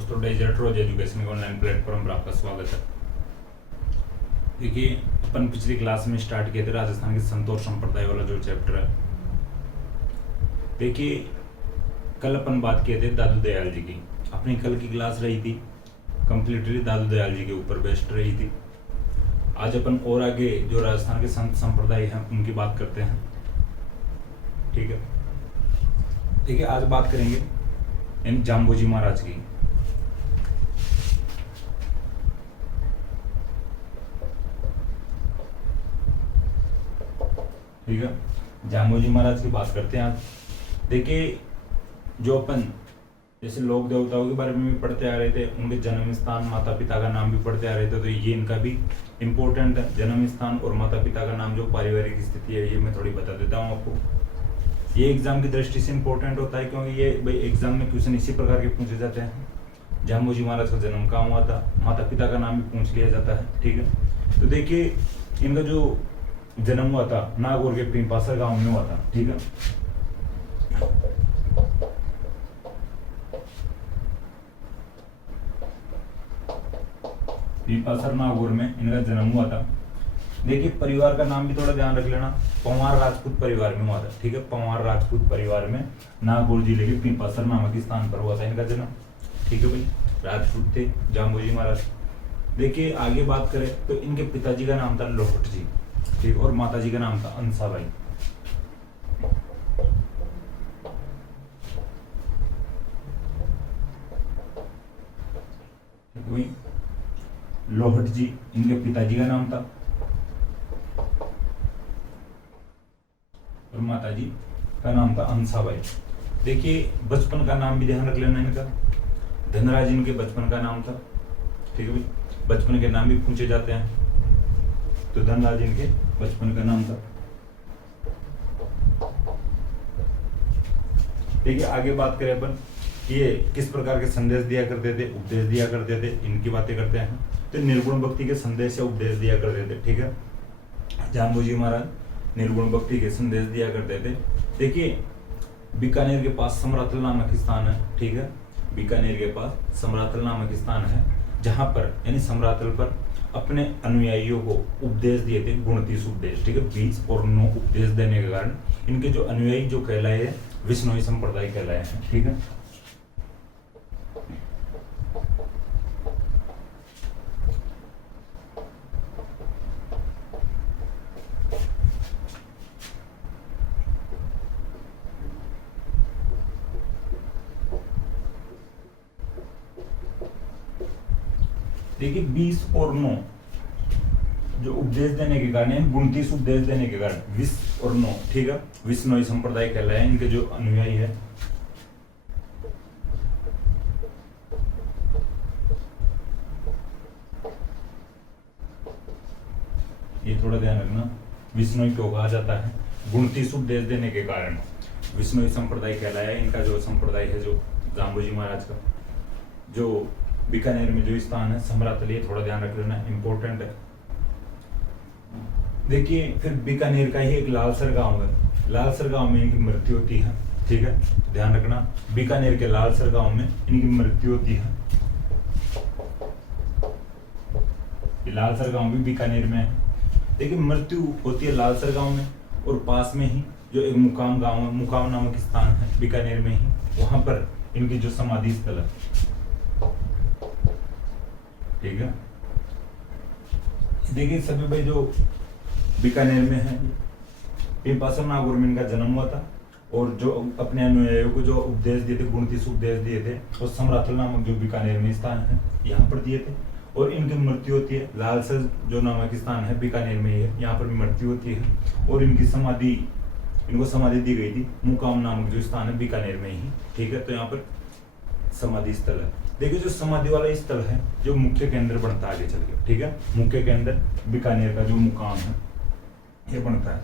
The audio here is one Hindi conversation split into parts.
दोस्तों, डेजर्ट रोज एजुकेशन के ऑनलाइन प्लेटफॉर्म पर आपका स्वागत है। देखिए, अपन पिछली क्लास में स्टार्ट किए थे राजस्थान के संत और संप्रदाय वाला जो चैप्टर है। देखिए, कल अपन बात किए थे दादू दयाल जी की। अपनी कल की क्लास रही थी कंप्लीटली दादू दयाल जी के ऊपर बेस्ड रही थी। आज अपन और आगे जो राजस्थान के संत संप्रदाय हैं उनकी बात करते हैं। ठीक है, देखिए आज बात करेंगे इन जाम्बोजी महाराज की। ठीक है, जाम्बोजी महाराज की बात करते हैं आज। देखिए, जो अपन जैसे लोक देवताओं के बारे में भी पढ़ते आ रहे थे, उनके जन्म स्थान माता पिता का नाम भी पढ़ते आ रहे थे, तो ये इनका भी इम्पोर्टेंट है। जन्म स्थान और माता पिता का नाम, जो पारिवारिक स्थिति है, ये मैं थोड़ी बता देता हूँ आपको। ये एग्जाम की दृष्टि से इम्पोर्टेंट होता है, क्योंकि ये भाई एग्जाम में क्वेश्चन इसी प्रकार के पूछे जाते हैं। जाम्बोजी महाराज का जन्म कहाँ हुआ था, माता पिता का नाम भी पूछ लिया जाता है। ठीक है, तो देखिए इनका जो जन्म हुआ था नागौर के पिंपासर गांव में हुआ था। ठीक है, पिंपासर नागौर में इनका जन्म हुआ था। देखिए, परिवार का नाम भी थोड़ा ध्यान रख लेना। पंवार राजपूत परिवार में हुआ था। ठीक है, पंवार राजपूत परिवार में नागौर जिले के पिंपासर नामक स्थान पर हुआ था इनका जन्म। ठीक है भाई, राजपूत थे जाम्बोजी महाराज। देखिए आगे बात करें तो इनके पिताजी का नाम था लोहट जी। ठीक, और माताजी का नाम था अंसाबाई। लोहट जी इनके पिताजी का नाम था, और माताजी का नाम था अंसाबाई। देखिए, बचपन का नाम भी ध्यान रख लेना इनका। धनराज इनके बचपन का नाम था। ठीक है भाई, बचपन के नाम भी पूछे जाते हैं, तो धनराज इनके बचपन का नाम था। देखिए आगे बात करें अपन, ये किस प्रकार के संदेश दिया करते थे, उपदेश दिया करते थे, इनकी बातें करते हैं। तो निर्गुण भक्ति के संदेश या उपदेश दिया करते थे। ठीक है, जाम्बोजी महाराज निर्गुण भक्ति के संदेश दिया करते थे। देखिए, बीकानेर के पास समरातल नामक स्थान है। ठीक है, बीकानेर के पास समरातल नामक स्थान है, जहां पर यानी समरातल पर अपने अनुयायियों को उपदेश दिए थे, गुण 30 उपदेश। ठीक है, 20 और 9 उपदेश देने के कारण इनके जो अनुयायी जो कहलाए हैं विष्णोई संप्रदाय कहलाए हैं। ठीक है, देखिए 20 और 9 जो उपदेश देने के कारण, गुण 30 उपदेश देने के कारण 20 और 9, ठीक है, विष्णोई संप्रदाय कहलाए इनके जो अनुयायी है। ये थोड़ा ध्यान रखना, विष्णोई क्यों कहा जाता है, गुण 30 उपदेश देने के कारण विष्णोई संप्रदाय कहलाया इनका जो संप्रदाय है, जो जाम्बोजी महाराज का जो बीकानेर में जो स्थान है समरातल, ये थोड़ा ध्यान रख लेना, इंपॉर्टेंट है। देखिए, फिर बीकानेर का ही एक लालसर गांव है, लालसर गांव में इनकी मृत्यु होती है। ठीक है, ध्यान रखना, बीकानेर के लालसर गांव में इनकी मृत्यु होती है। ये लालसर गांव भी बीकानेर में है। देखिए, मृत्यु होती है लालसर गांव में, और पास में ही जो एक मुकाम गांव है, मुकाम नामक स्थान है बीकानेर में ही, वहां पर इनकी जो समाधि स्थल है। ठीक है, देखिए सभी भाई जो बीकानेर में है, पिंपासर नागौर में इनका जन्म हुआ था, और जो अपने अनुयायियों को जो उपदेश दिए थे, गुण 30 उपदेश दिए थे, वो समरातल नामक जो बीकानेर में स्थान है यहाँ पर दिए थे। और इनकी मृत्यु होती है लालसर जो नामक स्थान है बीकानेर में ही है, यहाँ पर भी मृत्यु होती है। और इनकी समाधि, इनको समाधि दी गई थी मुकाम नामक जो स्थान है बीकानेर में ही। ठीक है, तो यहाँ पर समाधि स्थल है। देखिए, जो समाधि वाला स्थल है जो मुख्य केंद्र बनता है आगे चल के। ठीक है, मुख्य केंद्र बीकानेर का जो मुकाम है ये बनता है।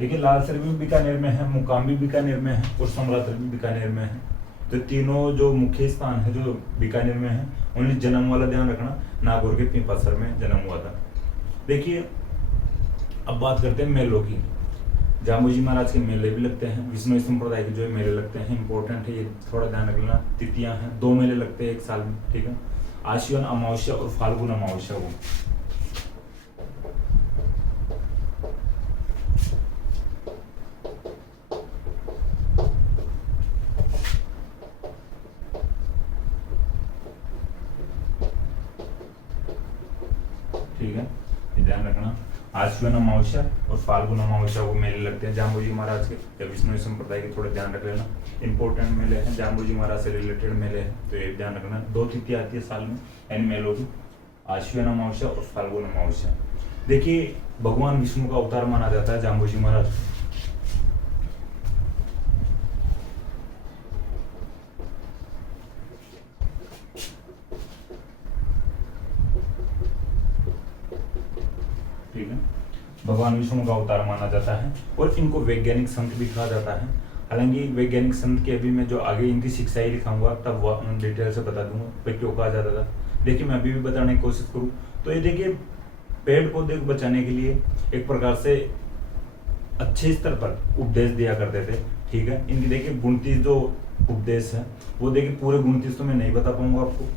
देखिए, लालसर भी बीकानेर में है, मुकाम भी बीकानेर में है, और समरातल भी बीकानेर में है। तो तीनों जो मुख्य स्थान है जो बीकानेर में है, उन्हें जन्म वाला ध्यान रखना, नागौर के पिंपासर में जन्म हुआ था। देखिए, अब बात करते हैं मेलों की। जाम्बू जी महाराज के मेले भी लगते हैं, विष्णु संप्रदाय के जो मेले लगते हैं इंपॉर्टेंट है, ये थोड़ा ध्यान रखना। तिथियां हैं, 2 मेले लगते हैं एक साल में, ठीक है, आश्विन अमावस्या और फाल्गुन अमावस्या को। ठीक है, ये ध्यान रखना, आश्विन अमावस्या और फाल्गुन अमावस्या को मेले लगते हैं जाम्बू जी महाराज के या विष्णु संप्रदाय के, थोड़े ध्यान रख लेना। इंपॉर्टेंट मेले हैं, जाम्बू जी महाराज से रिलेटेड मेले हैं, तो ये ध्यान रखना। 2 तिथि आती है साल में इन मेलों की, आश्विन अमावस्या और फाल्गुन अमावस्या। देखिए, भगवान विष्णु का अवतार माना जाता है जाम्बू जी महाराज। ठीक है, भगवान विष्णु का अवतार माना जाता है और इनको वैज्ञानिक संत भी कहा जाता है। हालांकि वैज्ञानिक संत के अभी मैं जो आगे इनकी शिक्षा ही लिखाऊंगा तब वो डिटेल से बता दूंगा भाई क्यों कहा जाता था। देखिए, मैं अभी भी बताने की कोशिश करूँ तो ये देखिए, पेड़ पौधे को बचाने के लिए एक प्रकार से अच्छे स्तर पर उपदेश दिया करते थे। ठीक है, इनकी देखिए गुणतीस जो उपदेश है वो देखिए, पूरे गुणतीस तो मैं नहीं बता पाऊंगा आपको,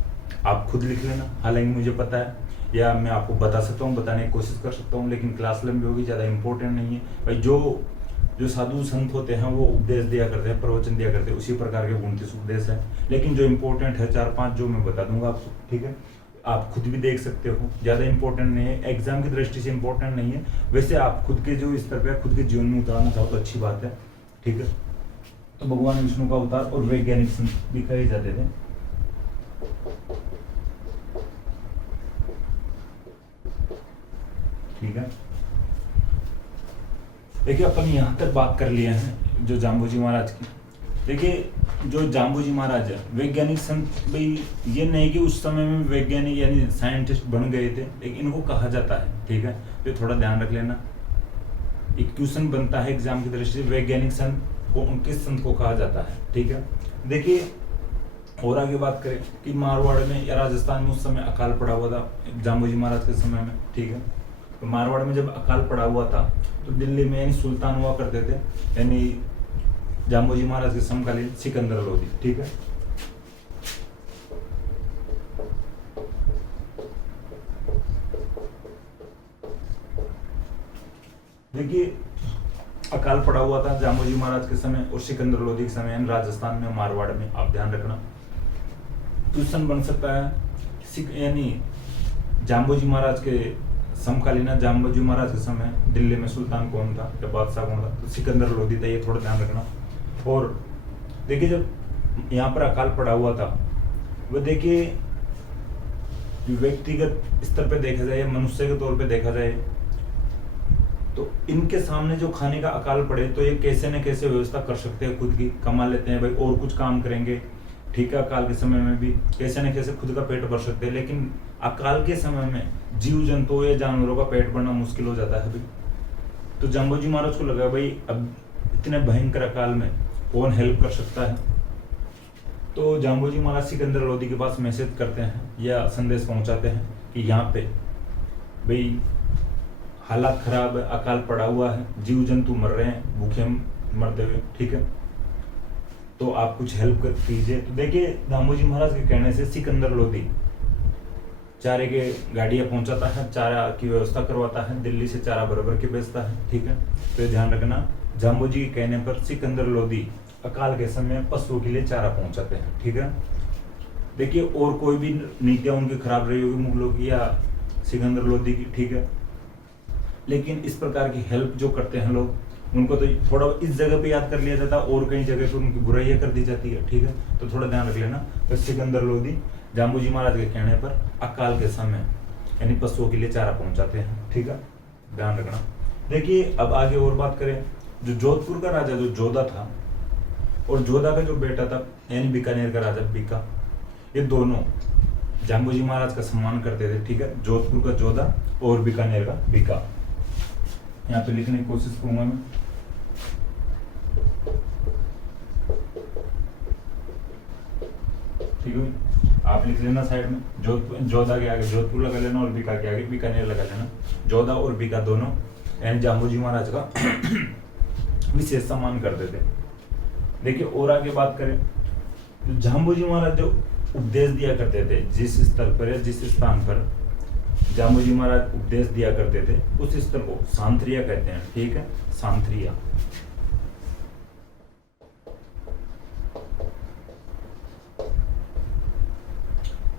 आप खुद लिख लेना। हालांकि मुझे पता है या मैं आपको बता सकता हूँ, बताने की कोशिश कर सकता हूँ, लेकिन क्लास लंबी होगी, ज़्यादा इंपॉर्टेंट नहीं है भाई। जो साधु संत होते हैं वो उपदेश दिया करते हैं, प्रवचन दिया करते हैं, उसी प्रकार के 29 उपदेश है। लेकिन जो इंपॉर्टेंट है 4-5 जो मैं बता दूंगा आपको, ठीक है, आप खुद भी देख सकते हो, ज़्यादा इंपॉर्टेंट नहीं है, एग्जाम की दृष्टि से इंपॉर्टेंट नहीं है। वैसे आप खुद के जो स्तर पे खुद के जीवन में उतारना चाहो तो अच्छी बात है। ठीक है, तो भगवान विष्णु का अवतार और वैज्ञानिक संत भी कहे जाते थे। ठीक है, देखिए अपन यहाँ तक बात कर लिए हैं जो जाम्बू जी महाराज की। देखिए, जो जाम्बू जी महाराज है वैज्ञानिक संत, भाई ये नहीं कि उस समय में वैज्ञानिक यानी साइंटिस्ट बन गए थे, लेकिन इनको कहा जाता है। ठीक है, तो थोड़ा ध्यान रख लेना, एक क्वेश्चन बनता है एग्जाम की दृष्टि से, वैज्ञानिक संत को किस संत को कहा जाता है। ठीक है, देखिए और आगे बात करें कि मारवाड़ में या राजस्थान में उस समय अकाल पड़ा हुआ था जाम्बू जी महाराज के समय में। ठीक है, तो मारवाड़ में जब अकाल पड़ा हुआ था तो दिल्ली में यानी सुल्तान हुआ करते थे, यानी जाम्बू जी महाराज के समकालीन सिकंदर लोधी। ठीक है, देखिए अकाल पड़ा हुआ था जाम्बू जी महाराज के समय और सिकंदर लोधी के समय, यानी राजस्थान में मारवाड़ में, आप ध्यान रखना। क्वेश्चन बन सकता है यानी जाम्बू जी महाराज के समकालीन जाम्बू जी महाराज के समय दिल्ली में सुल्तान कौन था या बादशाह कौन था, तो सिकंदर लोधी था, ये थोड़ा ध्यान रखना। और देखिए, जब यहाँ पर अकाल पड़ा हुआ था वो देखिए व्यक्तिगत स्तर पे देखा जाए, मनुष्य के तौर पे देखा जाए तो इनके सामने जो खाने का अकाल पड़े तो ये कैसे न कैसे व्यवस्था कर सकते हैं, खुद की कमा लेते हैं भाई और कुछ काम करेंगे। ठीक है, अकाल के समय में भी कैसे न कैसे खुद का पेट भर सकते हैं, लेकिन अकाल के समय में जीव जंतुओं या जानवरों का पेट भरना मुश्किल हो जाता है भाई। तो जाम्बू जी महाराज को लगा भाई अब इतने भयंकर अकाल में कौन हेल्प कर सकता है, तो जाम्बू जी महाराज सिकंदर लोधी के पास मैसेज करते हैं या संदेश पहुंचाते हैं कि यहाँ पे भाई हालात खराब है, अकाल पड़ा हुआ है, जीव जंतु मर रहे हैं भूखे मरते हुए। ठीक है, तो आप कुछ हेल्प कर कीजिए। तो देखिए, जाम्बू जी महाराज के कहने से सिकंदर लोधी चारे के गाड़ियां पहुंचाता है, चारा की व्यवस्था करवाता है, दिल्ली से चारा बराबर के भेजता है। ठीक है, तो ये ध्यान रखना, जाम्बू जी के कहने पर सिकंदर लोधी अकाल के समय पशुओं के लिए चारा पहुंचाते हैं। ठीक है, देखिए और कोई भी नीतियां उनकी खराब रही होगी मुगलों की या सिकंदर लोधी की। ठीक है, लेकिन इस प्रकार की हेल्प जो करते हैं लोग, उनको तो थोड़ा इस जगह पे याद कर लिया जाता है और कई जगह पे उनकी बुराइयां कर दी जाती है। ठीक है, तो थोड़ा ध्यान रख लेना। तो सिकंदर लोधी जाम्बू जी महाराज के कहने पर अकाल के समय यानी पशुओं के लिए चारा पहुंचाते हैं। ठीक है, ध्यान रखना। देखिए, अब आगे और बात करें, जो जोधपुर का राजा जो जोधा था और जोधा का जो बेटा था यानी बीकानेर का राजा बीका, ये दोनों जाम्बू जी महाराज का सम्मान करते थे। ठीक है, जोधपुर का जोधा और बीकानेर का बीका, यहाँ पे लिखने की कोशिश करूंगा मैं। ठीक है, आप लिख लेना साइड में, जोधा के आगे जोधपुर लगा लेना और बीका के आगे बीकानेर लगा लेना। जोधा और बीका दोनों यानी जाम्बू जी महाराज का विशेष सम्मान करते थे। देखिए और आगे बात करें तो जाम्बोजी महाराज जो उपदेश दिया करते थे, जिस स्थल पर या जिस स्थान पर जाम्बोजी महाराज उपदेश दिया करते थे उस स्थल को सांथरिया कहते हैं। ठीक है, सांथरिया।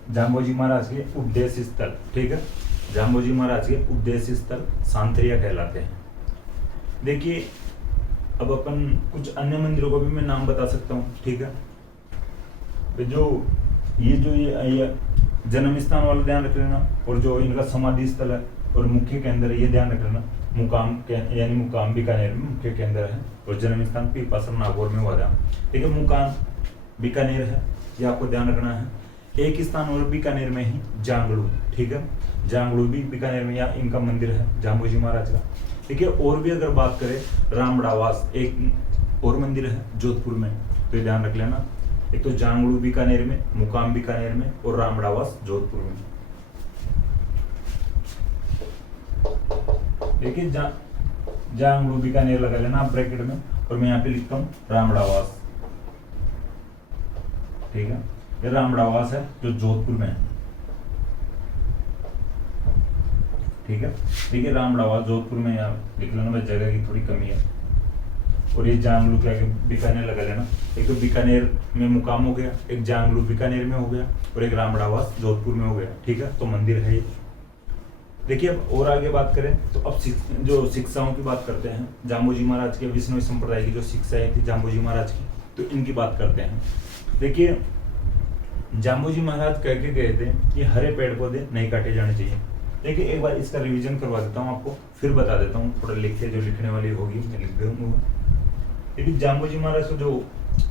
जाम्बोजी महाराज के उपदेश स्थल, ठीक है, जाम्बोजी महाराज के उपदेश स्थल सांथरिया कहलाते हैं। देखिए अब अपन कुछ अन्य मंदिरों को भी मैं नाम बता सकता हूँ। ठीक है, तो ये जन्म स्थान वाला ध्यान रख लेना, और जो इनका समाधि स्थल है और मुख्य केंद्र है ये ध्यान रख लेना। यानी मुकाम बीकानेर में मुख्य केंद्र है, और जन्म स्थान पीपासर नागौर में हुआ था। ठीक है, मुकाम बीकानेर है, ये आपको ध्यान रखना है। एक स्थान और बीकानेर में ही जांगलू, ठीक है, जांगलू भी बीकानेर में या इनका मंदिर है जाम्बोजी महाराज का। ठीक है, और भी अगर बात करें रामड़ावास एक और मंदिर है जोधपुर में, तो ये ध्यान रख लेना। एक तो जांगलू बीकानेर में, मुकाम बीकानेर में और रामड़ावास जोधपुर में। देखिए जांगलू बीकानेर लगा लेना आप ब्रैकेट में, और मैं यहाँ पे लिखता हूँ रामड़ावास। ठीक है, ये रामड़ावास है जो जोधपुर में है। ठीक है, ठीक है, रामड़ावास जोधपुर में यहाँ लिख लेना, बस जगह की थोड़ी कमी है। और ये जांगलू के आगे बीकानेर लगा लेना। एक तो बीकानेर में मुकाम हो गया, एक जांगलू बीकानेर में हो गया, और एक रामड़ावास जोधपुर में हो गया। ठीक है, तो मंदिर है ये। देखिए अब और आगे बात करें तो अब जो शिक्षाओं की बात करते हैं, जाम्बोजी महाराज के विष्णु संप्रदाय की जो शिक्षाएं थी जाम्बोजी महाराज की, तो इनकी बात करते हैं। देखिए जाम्बोजी महाराज कह के गए थे कि हरे पेड़ पौधे नहीं काटे जाने चाहिए। देखिए एक बार इसका रिवीजन करवा देता हूँ आपको, फिर बता देता हूँ, थोड़ा लिख के जो लिखने वाली होगी मैं लिख दूंगा। लेकिन जाम्बोजी महाराज का जो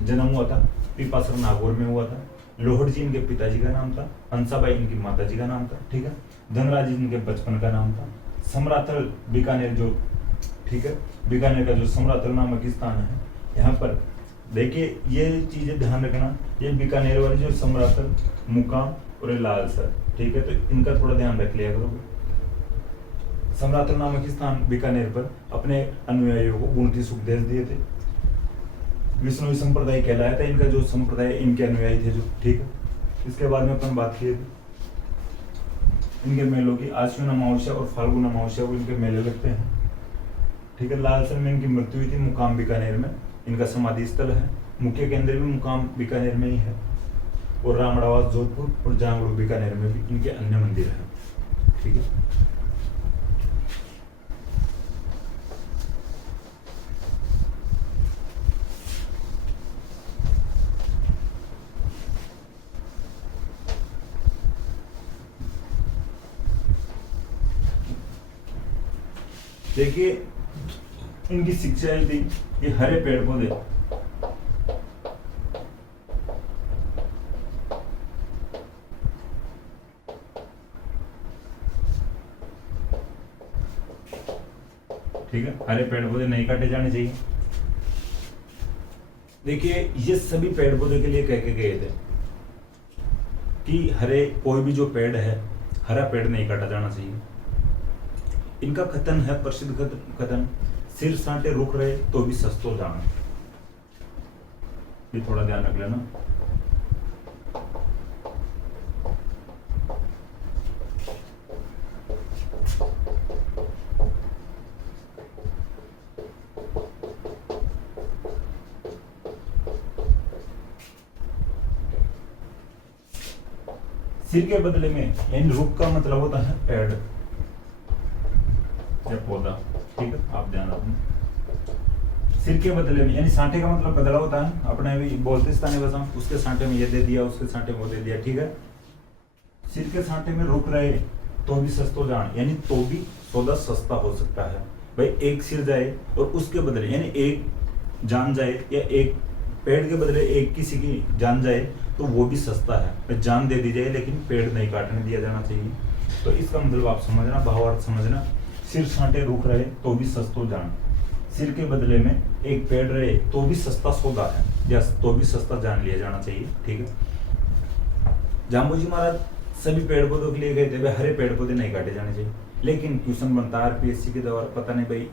जन्म हुआ था पीपासर नागौर में हुआ था। लोहड़ जी इनके पिताजी का नाम था, हंसाबाई इनकी माता जी का नाम था। ठीक है, धनराज जी इनके बचपन का नाम था। समराथल बीकानेर जो, ठीक है, बीकानेर का जो समराथल नामक स्थान है, यहाँ पर देखिए ये चीजें ध्यान रखना। ये बीकानेर वाली जो समराथल, मुकाम और लालसर, ठीक है, तो इनका थोड़ा ध्यान रख लिया करो। समराथल नामक स्थान बीकानेर पर अपने अनुयायियों को गुणतीस उपदेश दिए थे। विष्णु संप्रदाय कहलाया था इनका जो संप्रदाय, इनके अनुयायी थे जो। ठीक है, इसके बाद में अपन बात किए थे इनके मेलों की। आश्विन अमावस्या और फाल्गुन अमावस्या को इनके मेले लगते हैं। ठीक है, लालसर में इनकी मृत्यु हुई थी, मुकाम बीकानेर में इनका समाधि स्थल है। मुख्य केंद्र भी मुकाम बीकानेर में ही है, और रामड़ावास जोधपुर और जांगलू बीकानेर में भी इनके अन्य मंदिर हैं। ठीक है, देखिए इनकी शिक्षाएं थी कि हरे पेड़ पौधे, ठीक है, हरे पेड़ पौधे नहीं काटे जाने चाहिए। देखिए ये सभी पेड़ पौधे के लिए कह के गए थे कि हरे कोई भी जो पेड़ है, हरा पेड़ नहीं काटा जाना चाहिए। इनका कथन है, प्रसिद्ध कथन, सिर साटे रुक रहे तो भी सस्तो जान। ये थोड़ा ध्यान रख लेना। सिर के बदले में, यानी रुख का मतलब होता है पेड़ या पौधा। ठीक है, आप ध्यान रखना। सिर के बदले में, यानी सांटे का मतलब बदला होता है, अपने भी बोलते स्थानीय भाषा में, उसके सांटे में ये दे दिया, उसके सांटे में वो दे दिया। ठीक है, सिर के सांटे में रुक रहे तो भी सस्तो जान, यानी तो भी सौदा सस्ता हो सकता है। भाई एक सिर जाए और उसके बदले, यानी एक जान जाए या एक पेड़ के बदले एक किसी की जान जाए तो वो भी सस्ता है। जान दे दी जाए लेकिन पेड़ नहीं काटने दिया जाना चाहिए। तो इसका मतलब आप समझना, भावार्थ समझना। सिर सांटे रुक रहे तो भी सस्तो जान, सिर के बदले में एक पेड़ रहे तो भी सस्ता सौदा है, या तो भी सस्ता जान लिया जाना चाहिए। ठीक है, जाम्बोजी महाराज सभी पेड़ पौधों के लिए गए थे, हरे पेड़ पौधे नहीं काटे जाने चाहिए। लेकिन क्वेश्चन बनता है आरपीएससी के द्वारा, पता नहीं भाई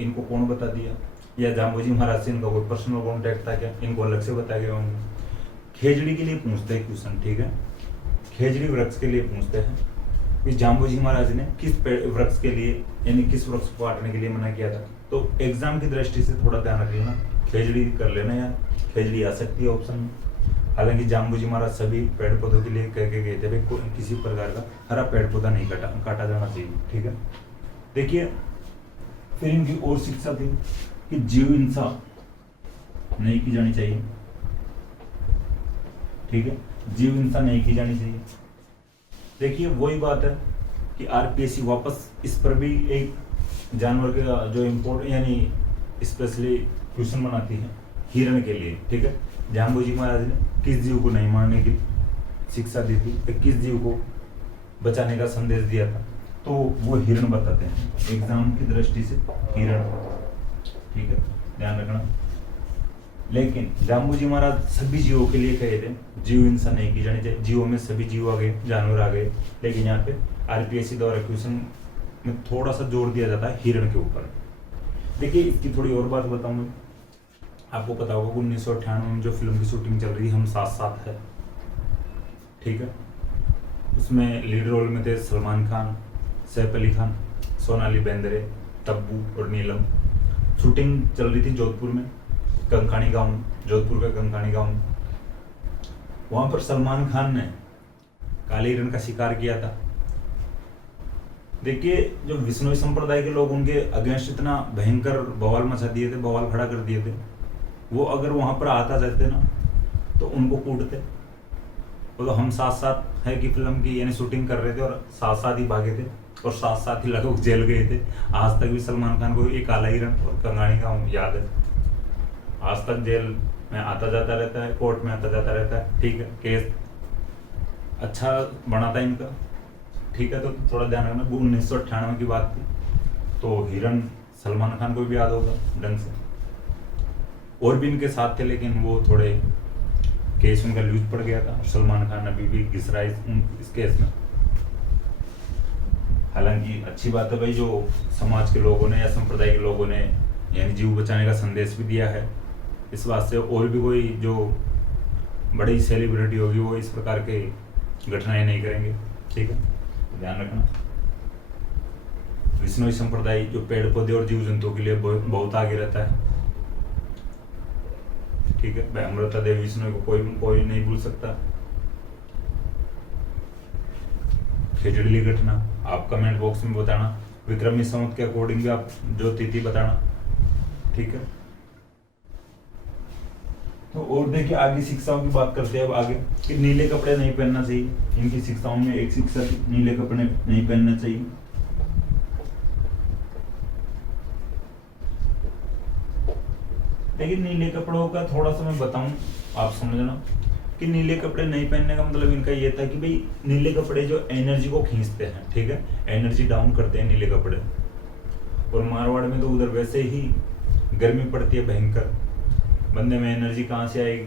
इनको कौन बता दिया, या जाम्बोजी महाराज से इनका कोई पर्सनल कॉन्टेक्ट था क्या, इनको अलग से बताया गया होंगे। खेजड़ी के लिए पूछते हैं क्वेश्चन, ठीक है, खेजड़ी वृक्ष के लिए पूछते हैं कि जाम्बोजी महाराज ने किस वृक्ष के लिए यानी किस वृक्ष को काटने के लिए मना किया था। तो एग्जाम की दृष्टि से थोड़ा ध्यान रख लेना, खेजड़ी कर लेना यार, खेजड़ी आ सकती है ऑप्शन में। हालांकि जाम्बोजी महाराज सभी पेड़ पौधों के लिए कह के गए थे भाई किसी प्रकार का हरा पेड़ पौधा नहीं काटा जाना चाहिए, ठीक है। देखिए फिर इनकी और शिक्षा थी कि जीव हिंसा नहीं की जानी चाहिए, ठीक है, जीव हिंसा नहीं की जानी चाहिए। देखिए वही बात है कि आरपीएससी वापस इस पर भी एक जानवर का जो इम्पोर्ट यानी स्पेशली क्वेश्चन बनाती है हिरण के लिए, ठीक है। जाम्बोजी महाराज ने किस जीव को नहीं मारने की शिक्षा दी थी, किस जीव को बचाने का संदेश दिया था, तो वो हिरण बताते हैं एग्जाम की दृष्टि से, हिरण, ठीक है, ध्यान रखना। लेकिन जाम्बोजी महाराज सभी जीवों के लिए कहे थे जीव हिंसा नहीं की जानी चाहिए, जीवों में सभी जीव आ गए, जानवर आ गए, लेकिन यहाँ पे आरपीएससी द्वारा क्वेश्चन में थोड़ा सा जोर दिया जाता है हिरण के ऊपर। देखिए इसकी थोड़ी और बात बताऊंगा, आपको पता होगा 1998 में जो फिल्म की शूटिंग चल रही हम साथ साथ है, ठीक है, उसमें लीड रोल में थे सलमान खान, सैफ अली खान, सोनाली बेंद्रे, तब्बू और नीलम। शूटिंग चल रही थी जोधपुर में, कंकाणी गांव, जोधपुर का कंकाणी गांव। वहां पर सलमान खान ने काले हिरण का शिकार किया था। देखिए जो विष्णु संप्रदाय के लोग उनके अगेंस्ट इतना भयंकर बवाल मचा दिए थे, बवाल खड़ा कर दिए थे, वो अगर वहां पर आता जाते ना तो उनको कूटते। वो तो हम साथ साथ है कि फिल्म की यानी शूटिंग कर रहे थे और साथ साथ ही भागे थे और साथ साथ ही लगभग जेल गए थे। आज तक भी सलमान खान को एक काला हिरण और कंगाणी गांव याद है, आज तक जेल में आता जाता रहता है, कोर्ट में आता जाता रहता है, ठीक है। केस अच्छा बना था इनका, ठीक है। तो थोड़ा ध्यान रखना, 1998 की बात थी, तो हिरण सलमान खान को भी याद होगा ढंग से। और भी इनके साथ थे लेकिन वो थोड़े केस उनका लूज पड़ गया था, सलमान खान अभी भी घिस रहा है इस केस में। हालांकि अच्छी बात है भाई जो समाज के लोगों ने या संप्रदाय के लोगों ने यानी जीव बचाने का संदेश भी दिया है। इस बात से और भी कोई जो बड़ी सेलिब्रिटी होगी वो इस प्रकार के घटनाएं नहीं करेंगे, ठीक है, ध्यान रखना। विष्णु संप्रदाय जो पेड़ पौधे और जीव जंतुओं के लिए बहुत आगे रहता है, ठीक है भाई। अमृता देवी विष्णु को कोई नहीं भूल सकता। खेजड़ी घटना आप कमेंट बॉक्स में बताना, विक्रमी संवत के अकॉर्डिंग भी आप जो तिथि बताना, ठीक है। तो और देखिए आगे शिक्षाओं की बात करते हैं अब आगे कि नीले कपड़े नहीं पहनना चाहिए। इनकी शिक्षाओं में एक शिक्षा थी नीले कपड़े नहीं पहनना चाहिए। लेकिन नीले कपड़ों का थोड़ा सा मैं बताऊं आप समझना कि नीले कपड़े नहीं पहनने का मतलब इनका ये था कि भाई नीले कपड़े जो एनर्जी को खींचते हैं, ठीक है, एनर्जी डाउन करते हैं नीले कपड़े। और मारवाड़ में तो उधर वैसे ही गर्मी पड़ती है भयंकर, बंदे में एनर्जी कहाँ से आएगी,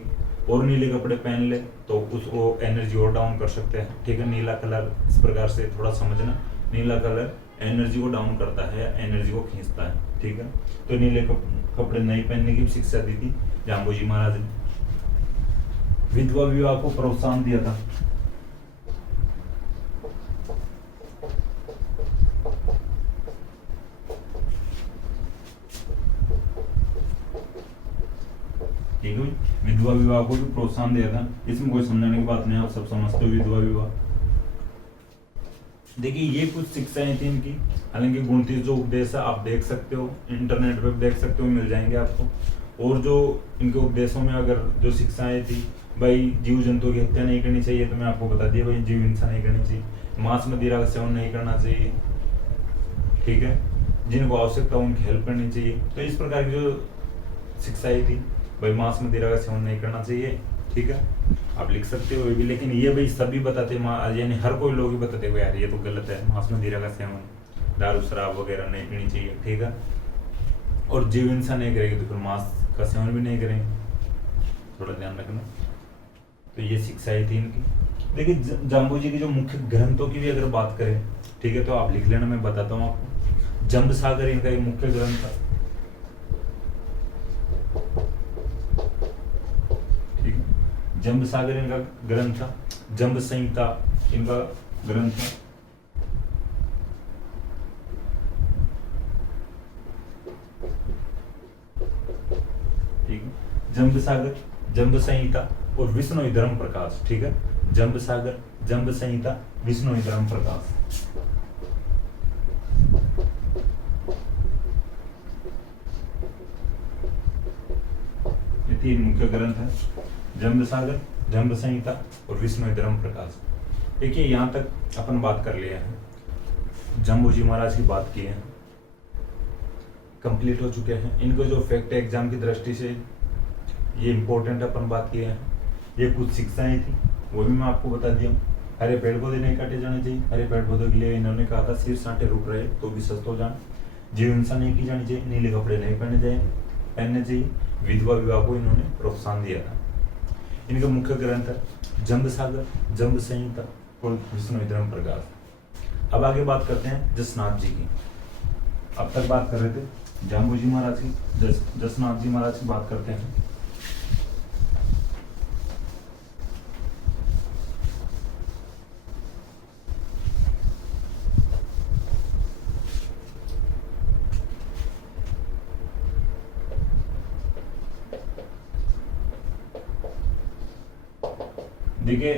और नीले कपड़े पहन ले तो उसको एनर्जी और डाउन कर सकते हैं, ठीक है। नीला कलर इस प्रकार से थोड़ा समझना, नीला कलर एनर्जी को डाउन करता है, एनर्जी को खींचता है, ठीक है। तो नीले कपड़े नहीं पहनने की शिक्षा दी थी जाम्बोजी महाराज ने। विधवा विवाह को प्रोत्साहन दिया था। ठीक है, विधवा विवाह को भी प्रोत्साहन दिया था, इसमें कोई समझने की बात नहीं, आप सब समझते हो विधवा विवाह। देखिए ये कुछ शिक्षाएं थी इनकी। हालांकि गुणतीस जो उपदेश है आप देख सकते हो, इंटरनेट पे देख सकते हो, मिल जाएंगे आपको। और जो इनके उपदेशों में अगर जो शिक्षाएं थी भाई जीव जंतुओं की हत्या नहीं करनी चाहिए, तो मैं आपको बता दिया भाई जीव हिंसा नहीं करनी चाहिए, मांस मदिरा का सेवन नहीं करना चाहिए, ठीक है, जिनको आवश्यकता हो उनकी हेल्प करनी चाहिए। तो इस प्रकार की जो शिक्षाएं थी भाई मांस मदिरा का सेवन नहीं करना चाहिए, ठीक है, आप लिख सकते हो ये भी। लेकिन ये भाई सभी बताते यानी हर कोई लोग ही बताते हुए यार ये तो गलत है, मांस मदिरा का सेवन, दारू शराब वगैरह नहीं पीनी चाहिए, ठीक है। और जीव हिंसा नहीं करेगी तो फिर मांस का सेवन भी नहीं करेंगे, थोड़ा ध्यान रखना। तो ये शिक्षाएं थी इनकी। देखिए जाम्बोजी की जो मुख्य ग्रंथों की भी अगर बात करें, ठीक है, तो आप लिख लेना, मैं बताता हूँ आपको। जंब सागर इनका एक मुख्य ग्रंथ था, जंब सागर इनका ग्रंथ था, जंब संहिता इनका ग्रंथ था। ठीक है, जंब सागर, जंब संहिता और विष्णु धर्म प्रकाश। ठीक है, जंब सागर, जंब संहिता, विष्णु धर्म प्रकाश। ये तीन मुख्य ग्रंथ है, जंब सागर, जंब संहिता और विष्णु धर्म प्रकाश। देखिए यहाँ तक अपन बात कर लिया है, जम्बूजी महाराज की बात की है, कंप्लीट हो चुके हैं। इनको जो फैक्ट है एग्जाम की दृष्टि से ये इंपॉर्टेंट अपन बात किए हैं। ये कुछ शिक्षाएं थी वो भी मैं आपको बता दिया हूँ। हरे पेड़ पौधे नहीं काटे जाने चाहिए, हरे पेड़ पौधों के लिए इन्होंने कहा था सिर साँटे रुक रहे तो भी सस्त हो जाए, जीव हिंसा नहीं की जानी चाहिए, नीले कपड़े नहीं पहनने चाहिए, विधवा विवाह को इन्होंने प्रोत्साहन दिया था। इनका मुख्य ग्रंथ है जंब सागर, जंब संहिता और विष्णु धर्म प्रकाश। अब आगे बात करते हैं जसनाथ जी की। अब तक बात कर रहे थे जाम्बूजी महाराज की, जसनाथ जी महाराज की बात करते हैं। देखिए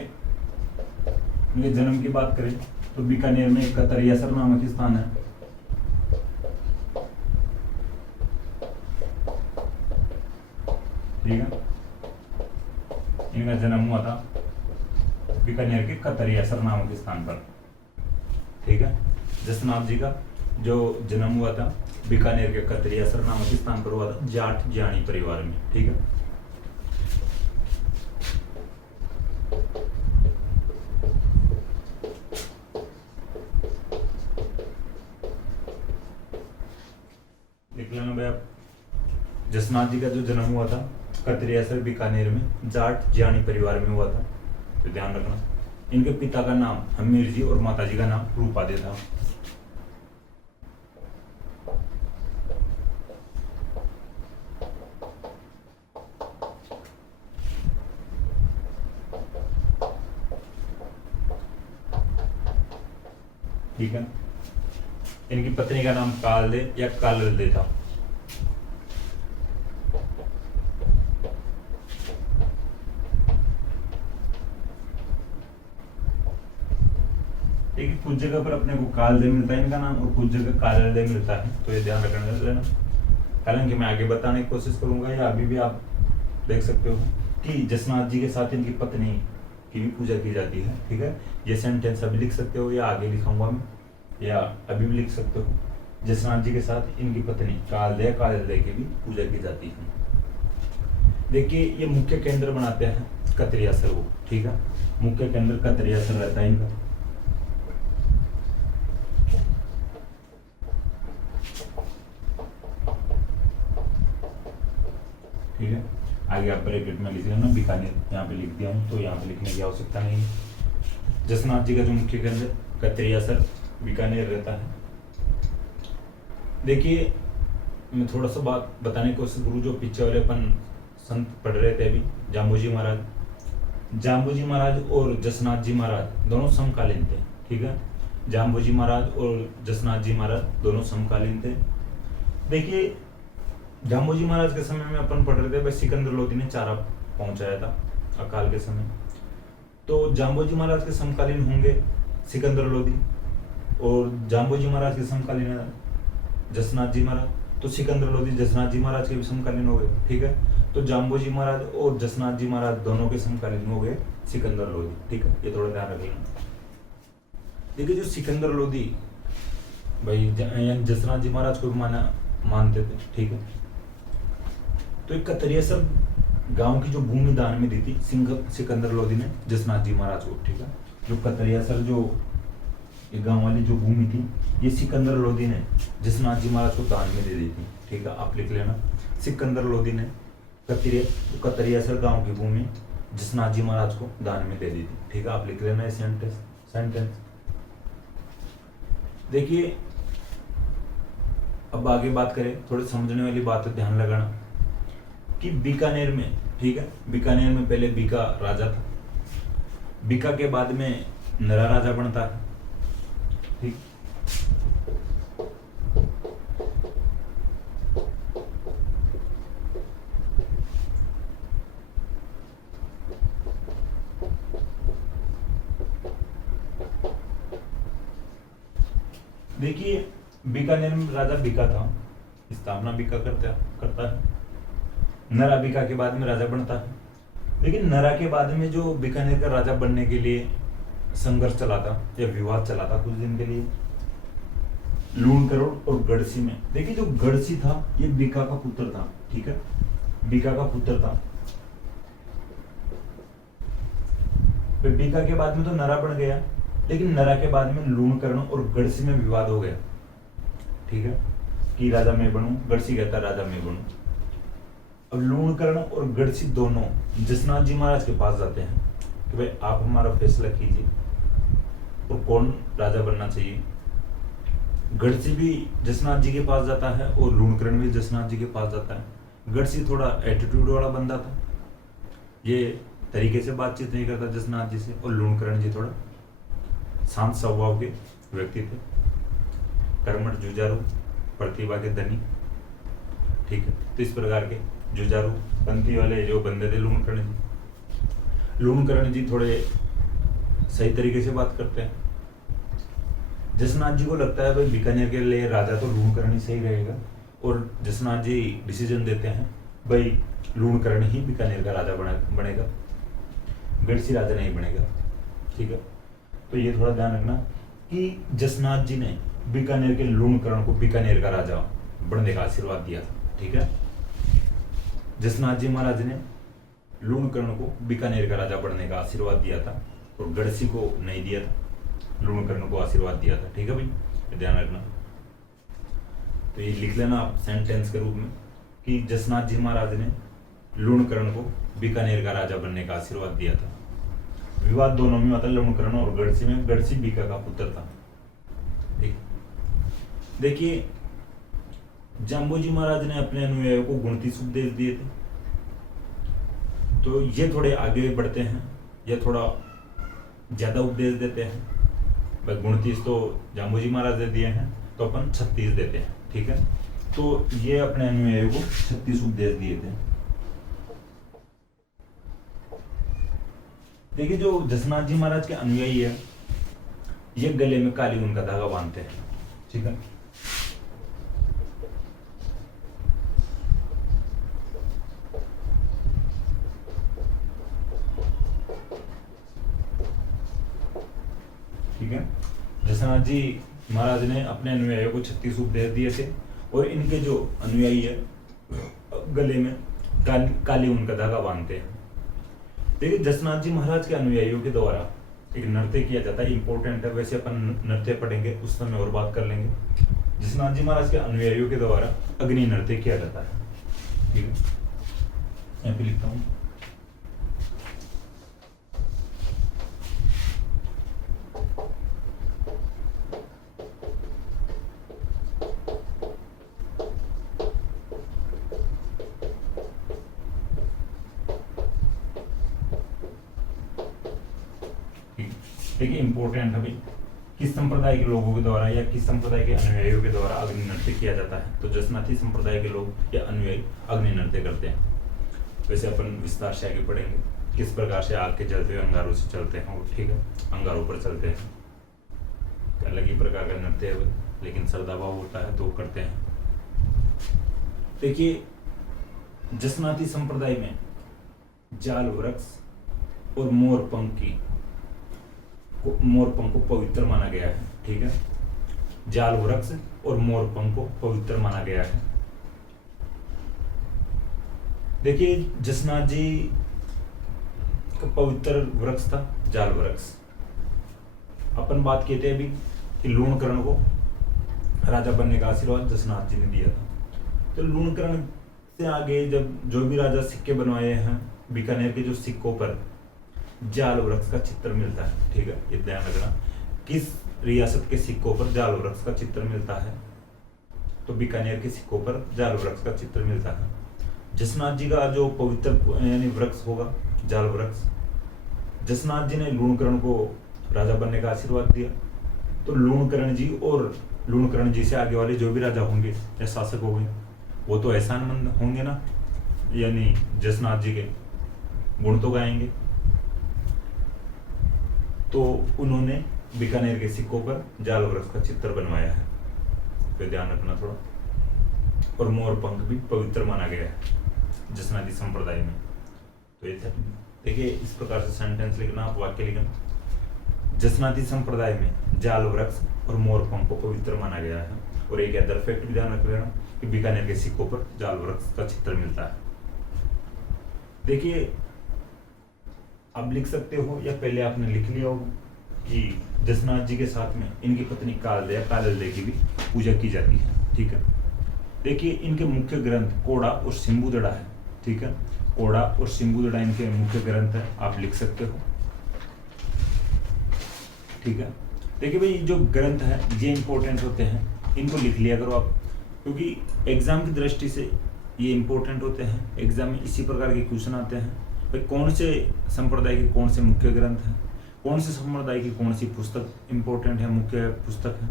इनके जन्म की बात करें तो बीकानेर में एक कतरियासर नामक स्थान है। ठीक है, इनका जन्म हुआ था बीकानेर के कतरियासर नामक स्थान पर। ठीक है, जसनाथ जी का जो जन्म हुआ था बीकानेर के कतरियासर नामक स्थान पर हुआ था, जाट ज्ञानी परिवार में। ठीक है, जसनाथ जी का जो जन्म हुआ था कतरियासर बीकानेर में जाट ज्ञानी परिवार में हुआ था, तो ध्यान रखना। इनके पिता का नाम हमीर जी और माता जी का नाम रूपादे था। ठीक है, इनकी पत्नी का नाम कालदे या कालदे था। देखिए कुछ जगह पर अपने को कालदे मिलता है इनका नाम और कुछ जगह कालदे मिलता है, तो ये ध्यान रखना। हालांकि मैं आगे बताने की कोशिश करूंगा या अभी भी आप देख सकते हो कि जसनाथ जी के साथ इनकी पत्नी की भी पूजा की जाती है। ठीक है, ये सेंटेंस अभी लिख सकते हो या आगे लिखाऊंगा मैं, या अभी भी लिख सकते हो। जसनाथ जी के साथ इनकी पत्नी कालदे की भी पूजा की जाती है। देखिए ये मुख्य केंद्र बनाते हैं कतरियासर वो। ठीक है, मुख्य केंद्र कतरियासर रहता है इनका। ठीक है, आगे आप ब्रैकेट में लिख लेना बीकानेर, यहाँ पे लिख दिया हूँ तो यहाँ पे लिखने की आवश्यकता नहीं है। जसनाथ जी का जो मुख्य केंद्र कतरियासर बीकानेर रहता है। देखिए मैं थोड़ा सा बात बताने की कोशिश करूँ, जो पीछे वाले अपन संत पढ़ रहे थे अभी, जाम्बूजी महाराज और जसनाथ जी महाराज दोनों समकालीन थे। ठीक है, जाम्बूजी महाराज और जसनाथ जी महाराज दोनों समकालीन थे। देखिए जाम्बूजी महाराज के समय में अपन पढ़ रहे थे भाई सिकंदर लोधी ने चारा पहुंचाया था अकाल के समय, तो जाम्बूजी महाराज के समकालीन होंगे सिकंदर लोधी और जाम्बूजी महाराज के समकालीन जसनाथ जी महाराज, तो सिकंदर लोधी जसनाथ जी महाराज के भी समकालीन हो गए। ठीक है, तो जाम्बूजी महाराज और जसनाथ जी महाराज दोनों के समकालीन हो गए सिकंदर लोधी। ठीक है, ये थोड़ा ध्यान रख लेना। देखिए जो सिकंदर लोधी भाई जसनाथ जी महाराज को मानते थे। ठीक है, तो एक कतरियासर गांव की जो भूमि दान में दी थी सिकंदर लोधी ने जसनाथ जी महाराज को। ठीक है, जो कतरियासर जो ये गांव वाली जो भूमि थी ये सिकंदर लोधी ने जसनाथ जी महाराज को दान में दे दी थी। ठीक है, आप लिख लेना सिकंदर लोधी ने कतरियासर गांव की भूमि जसनाथ जी महाराज को दान में दे दी थी। ठीक है, आप लिख लेना ये सेंटेंस। देखिए अब आगे बात करें, थोड़ी समझने वाली बात है, ध्यान लगाना कि बीकानेर में ठीक है। बीकानेर में पहले बीका राजा था, बीका के बाद में नरा राजा बनता है, ठीक। देखिए बीकानेर में राजा बीका था, स्थापना बीका करता है। नरा बीका के बाद में राजा बनता है, लेकिन नरा के बाद में जो बीकानेर का राजा बनने के लिए संघर्ष चला था या विवाद चला था कुछ दिन के लिए, लूणकरण और गढ़सी में। देखिए जो गढ़सी था ये बीका का पुत्र था, ठीक है, बीका का पुत्र था। फिर बीका के बाद में तो नरा बन गया, लेकिन नरा के बाद में लूणकरण और गढ़सी में विवाद हो गया, ठीक है, कि राजा मैं बनूं, गढ़सी कहता राजा मैं बनूं। अब लूणकरण और गढ़सी दोनों जसनाथ जी महाराज के पास जाते हैं कि भाई आप हमारा फैसला कीजिए और कौन राजा बनना चाहिए। गढ़सी भी जसनाथ जी के पास जाता है और लूणकरण भी जसनाथ जी के पास जाता है। गढ़सी थोड़ा एटीट्यूड वाला बंदा था, ये तरीके से बातचीत नहीं करता जसनाथ जी से, और लूणकरण जी थोड़ा शांत स्वभाव के व्यक्ति थे, कर्मठ, जुझारू, प्रतिभा के धनी, ठीक है। तो इस प्रकार के जुझारू पंथी वाले जो बंदे थे लूणकरण जी थोड़े सही तरीके से बात करते हैं। जसनाथ जी को लगता है भाई बीकानेर के लिए राजा तो लूणकरण ही सही रहेगा, और जसनाथ जी डिसीजन देते हैं भाई लूणकरण ही बीकानेर का राजा बनेगा, गढ़सी राजा नहीं बनेगा, ठीक है। तो ये थोड़ा ध्यान रखना कि जसनाथ जी ने बीकानेर के लूणकरण को बीकानेर का राजा बनने का आशीर्वाद दिया था, ठीक है। जसनाथ जी महाराज ने लूणकरण को बीकानेर का राजा बनने का आशीर्वाद दिया था और गढ़सी को नहीं दिया था, लूणकरण को आशीर्वाद दिया था, ठीक है भाई, ध्यान रखना। तो ये लिख लेना आप सेंटेंस के रूप में कि जसनाथ जी महाराज ने लूणकरण को बीकानेर का राजा बनने का आशीर्वाद दिया था। विवाद दोनों में मतलब लूणकरण और गढ़सी में, गढ़सी बीका का पुत्र था, ठीक। देखिए जाम्बोजी महाराज ने अपने अनुयायियों को गुणतीस उपदेश दिए थे, तो ये थोड़े आगे बढ़ते हैं, ये थोड़ा ज्यादा उपदेश देते हैं। भाई गुणतीस तो जाम्बोजी महाराज ने दिए हैं, तो अपन 36 देते हैं, ठीक है। तो ये अपने अनुयायियों को 36 उपदेश दिए थे। देखिए जो जसनाथ जी महाराज के अनुयायी है, ये गले में काली ऊन का धागा बांधते हैं, ठीक है। ठीक है, जसनाथ जी महाराज ने अपने अनुयायियों को 36 उपदेश दिए थे, और इनके जो अनुयायी है गले में काली ऊन का धागा बांधते हैं। देखिए जसनाथ जी महाराज के अनुयायियों के द्वारा एक नृत्य किया जाता है, इंपॉर्टेंट है, वैसे अपन नृत्य पढ़ेंगे उस समय और बात कर लेंगे। जसनाथ जी महाराज के अनुयायियों के द्वारा अग्नि नृत्य किया जाता है, ठीक है, यहाँ पे लिखता हूँ। देखिए इंपॉर्टेंट है भाई, किस संप्रदाय के लोगों के द्वारा या किस संप्रदाय के अनुयायियों के द्वारा अग्नि नृत्य किया जाता है, तो जसनाथी संप्रदाय के लोग या अनुयायी अग्नि नृत्य करते हैं। वैसे अपन विस्तार से आगे पढ़ेंगे किस प्रकार से आग के जलते हुए अंगारों से चलते हैं वो, ठीक है, अंगारों पर चलते हैं, अलग ही प्रकार का नृत्य है, लेकिन श्रद्धाभाव होता है तो करते हैं। देखिए जसनाथी संप्रदाय में जाल वृक्ष और मोर पंख को पवित्र माना गया है, ठीक है, जाल वृक्ष और मोर पंख को पवित्र माना गया है। देखिए जसनाथ जी का पवित्र वृक्ष था जाल वृक्ष। अपन बात कहते हैं अभी कि लूणकरण को राजा बनने का आशीर्वाद जसनाथ जी ने दिया था। तो लूणकरण से आगे जब जो भी राजा सिक्के बनवाए हैं, बीकानेर के जो सिक्कों पर जाल वृक्ष का चित्र मिलता है, ठीक है, ये ध्यान रखना, किस रियासत के सिक्कों पर जाल वृक्ष का चित्र मिलता है, तो बीकानेर के सिक्कों पर जाल वृक्ष का चित्र मिलता है। जसनाथ जी का जो पवित्र यानी वृक्ष होगा, जाल वृक्ष, जसनाथ जी ने लूणकरण को राजा बनने का आशीर्वाद दिया। तो लूणकरण जी और लूणकरण जी से आगे वाले जो भी राजा होंगे या शासक होंगे वो तो एहसानमंद होंगे ना, यानी जसनाथ जी के गुण तो गाएंगे। तो उन्होंने बीकानेर के सिक्कों पर जाल वृक्ष का चित्र बनवाया है, तो ध्यान रखना थोड़ा। और मोर पंख भी पवित्र माना गया है जसनाती संप्रदाय में। तो ये देखिए, इस प्रकार से सेंटेंस लिखना, आप वाक्य लिखना। जसनाती संप्रदाय में जाल वृक्ष और मोर पंख को पवित्र माना गया है। और एक अदर फैक्ट भी ध्यान रख लेना कि बीकानेर के सिक्कों पर जाल वृक्ष का चित्र मिलता है। देखिए, अब लिख सकते हो या पहले आपने लिख लिया होगा कि जसनाथ जी के साथ में इनकी पत्नी कालदे की भी पूजा की जाती है। ठीक है, देखिए इनके मुख्य ग्रंथ कोड़ा और सिंबुदड़ा है। ठीक है, कोड़ा और सिंबुदड़ा इनके मुख्य ग्रंथ है, आप लिख सकते हो। ठीक है, देखिए भाई जो ग्रंथ है ये इंपॉर्टेंट होते हैं, इनको लिख लिया करो आप, क्योंकि एग्जाम की दृष्टि से ये इंपॉर्टेंट होते हैं। एग्जाम में इसी प्रकार के क्वेश्चन आते हैं, भाई कौन से संप्रदाय के कौन से मुख्य ग्रंथ हैं, कौन से संप्रदाय की कौन सी पुस्तक इंपॉर्टेंट है, मुख्य पुस्तक है,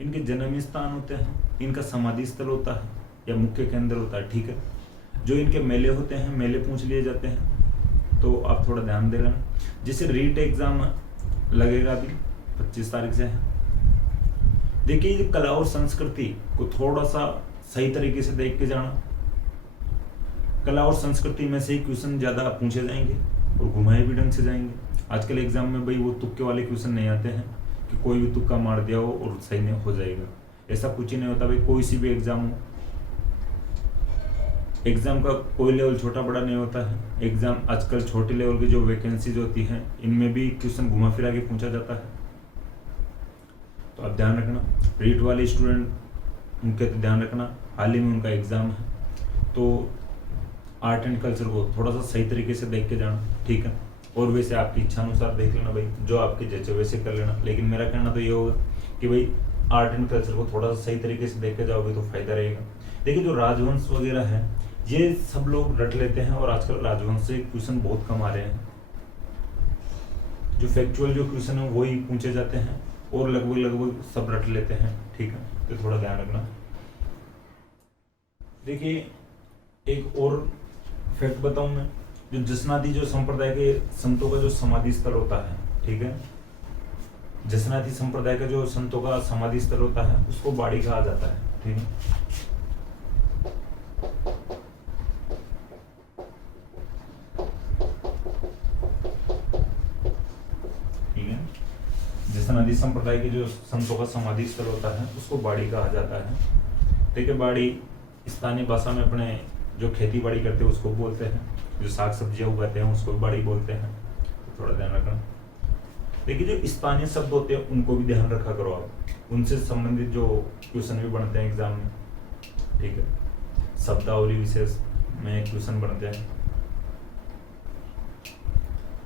इनके जन्म स्थान होते हैं, इनका समाधि स्थल होता है या मुख्य केंद्र होता है। ठीक है, जो इनके मेले होते हैं, मेले पूछ लिए जाते हैं, तो आप थोड़ा ध्यान दे लेना। जिससे रीट एग्जाम लगेगा अभी 25 तारीख से है। देखिए, कला और संस्कृति को थोड़ा सा सही तरीके से देख के जाना। कला और संस्कृति में से ही क्वेश्चन ज्यादा पूछे जाएंगे और घुमाए भी ढंग से जाएंगे। आजकल एग्जाम में भाई वो तुक्के वाले क्वेश्चन नहीं आते हैं कि कोई भी तुक्का मार दिया हो और सही नहीं हो जाएगा, ऐसा कुछ ही नहीं होता भाई। कोई सी भी एग्जाम हो, एग्जाम का कोई लेवल छोटा बड़ा नहीं होता है। एग्जाम आजकल छोटे लेवल की जो वैकेंसीज होती हैं इनमें भी क्वेश्चन घुमा फिरा के पूछा जाता है, तो आप ध्यान रखना। रीट वाले स्टूडेंट उनके तो ध्यान रखना, हाल ही में उनका एग्जाम है, तो आर्ट एंड कल्चर को थोड़ा सा सही तरीके से देख के जाना। ठीक है, और वैसे आपकी इच्छा अनुसार देख लेना भाई, जो आपके जैसे वैसे कर लेना। लेकिन मेरा कहना तो ये होगा कि भाई आर्ट एंड कल्चर को थोड़ा सा सही तरीके से देख के जाओगे तो फायदा रहेगा। देखिए, जो राजवंश वगैरह है ये सब लोग रट लेते हैं, और आजकल राजवंश से क्वेश्चन बहुत कम आ रहे हैं। जो फैक्चुअल जो क्वेश्चन है वही पूछे जाते हैं, और लगभग सब रट लेते हैं। ठीक है, तो थोड़ा ध्यान रखना। देखिए, एक और फैक्ट बताऊं मैं, जो जसनाती जो संप्रदाय के संतों का जो समाधि स्थल होता है, ठीक है, जसनाती संप्रदाय का जो संतों का समाधि स्थल होता है उसको बाड़ी कहा जाता है। ठीक है, जसनाती संप्रदाय के जो संतों का समाधि स्थल होता है उसको बाड़ी कहा जाता है। ठीक है, बाड़ी स्थानीय भाषा में अपने जो खेती बाड़ी करते हैं उसको बोलते हैं, जो साग सब्जियां उगाते हैं उसको बाड़ी बोलते हैं, तो थोड़ा ध्यान रखना। देखिए, जो स्थानीय शब्द होते हैं उनको भी ध्यान रखा करो आप, उनसे संबंधित जो क्वेश्चन भी बनते हैं एग्जाम में। ठीक है, शब्दावली विशेष में क्वेश्चन बनते हैं।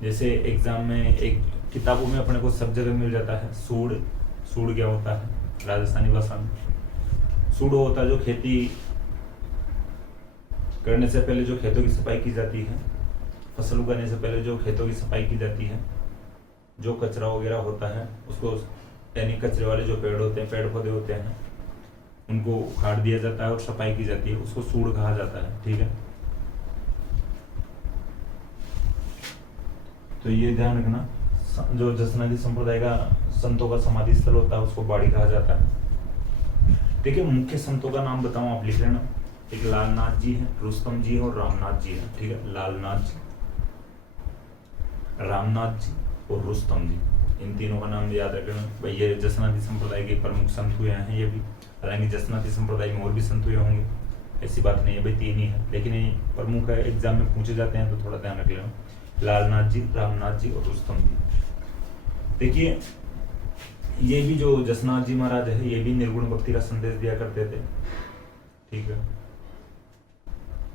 जैसे एग्जाम में एक किताबों में अपने को सब जगह मिल जाता है सूड़। सूड़ क्या होता है राजस्थानी भाषा में? सूड़ होता है जो खेती करने से पहले जो खेतों की सफाई की जाती है, फसल उगाने से पहले जो खेतों की सफाई की जाती है, जो कचरा वगैरह होता है उसको, यानी कचरे वाले जो पेड़ होते हैं, पेड़ पौधे होते हैं, उनको उखाड़ दिया जाता है और सफाई की जाती है, उसको सूड़ कहा जाता है। ठीक है, तो ये ध्यान रखना। जो जसनाती संप्रदाय का संतों का समाधि स्थल होता है उसको बाड़ी कहा जाता है। देखिए, मुख्य संतों का नाम बताऊं, आप लिख लेना। एक लालनाथ जी है, रुस्तम जी है और रामनाथ जी है। ठीक है, लालनाथ जी, रामनाथ जी और रुस्तम जी, इन तीनों का नाम याद रखना भाई। ये जसनाती संप्रदाय के प्रमुख संत हुए हैं ये भी। हालांकि जसनाती संप्रदाय में और भी संत हुए होंगे, ऐसी बात नहीं है भाई, तीन ही है, लेकिन ये प्रमुख है, एग्जाम में पूछे जाते हैं तो थोड़ा ध्यान रख लेना। लालनाथ जी, रामनाथ जी और रुस्तम जी। देखिए, ये भी जो जसनाथ जी महाराज है ये भी निर्गुण भक्ति का संदेश दिया करते थे। ठीक है,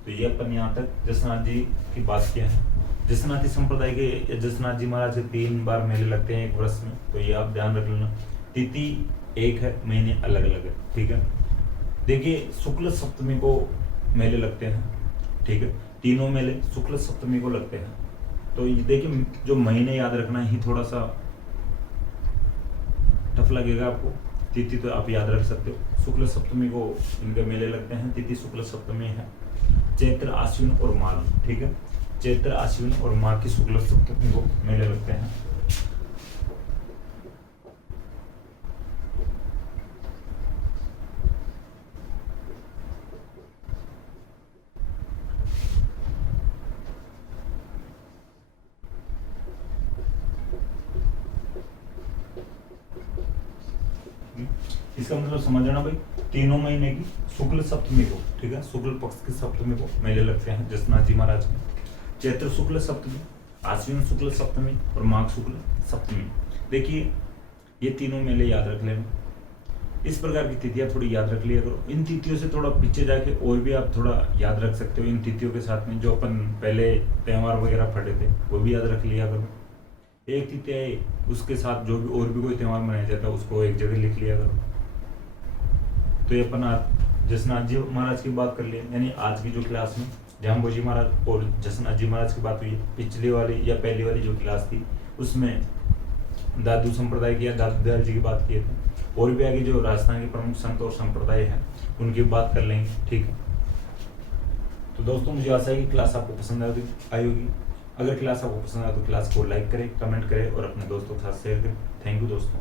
तो ये अपन यहाँ तक जसनाथ जी की बात किया है। जसनाती संप्रदाय के जसनाथ जी महाराज के 3 बार मेले लगते हैं एक वर्ष में, तो ये आप ध्यान रख लेना। तिथि एक है, महीने अलग अलग है। ठीक है, देखिए शुक्ल सप्तमी को मेले लगते हैं, ठीक है। तीनों मेले शुक्ल सप्तमी को लगते हैं। तो ये देखिए, जो महीने याद रखना ही थोड़ा सा टफ लगेगा आपको। तिथि तो आप याद रख सकते हो। शुक्ल सप्तमी को इनके मेले लगते हैं। तिथि शुक्ल सप्तमी है, चैत्र आश्विन और माघ, ठीक है। चैत्र आश्विन और माघ की शुक्ल सप्तमी को मेले लगते हैं। इसका मतलब समझना भाई, तीनों महीने की शुक्ल सप्तमी को, ठीक है, शुक्ल पक्ष की सप्तमी को मेले लगते हैं जसनाथ जी महाराज के। चैत्र शुक्ल सप्तमी, आश्विन शुक्ल सप्तमी और माघ शुक्ल सप्तमी। देखिए, ये तीनों मेले याद रख लेना। इस प्रकार की तिथियां थोड़ी याद रख लिया करो। इन तिथियों से थोड़ा पीछे जाके और भी आप थोड़ा याद रख सकते हो। इन तिथियों के साथ में जो अपन पहले त्योहार वगैरह पढ़े थे वो भी याद रख लिया करो। एक तिथि है, उसके साथ जो भी और भी कोई त्योहार मनाया जाता है उसको एक जगह लिख लिया करो। तो ये अपन आज जसनाथ जी महाराज की बात कर लिए, यानी आज की जो क्लास में जाम्बोजी महाराज और जसनाथ जी महाराज की बात हुई। पिछली वाली या पहली वाली जो क्लास थी उसमें दादू संप्रदाय की या दादू दयाल जी की बात किए थे। और भी आगे जो राजस्थान के प्रमुख संत और संप्रदाय हैं उनकी बात कर लेंगे, ठीक है। तो दोस्तों, मुझे आशा है कि क्लास आपको पसंद आई होगी। अगर क्लास आपको पसंद आए तो क्लास को लाइक करें, कमेंट करें और अपने दोस्तों के साथ शेयर करें। थैंक यू दोस्तों।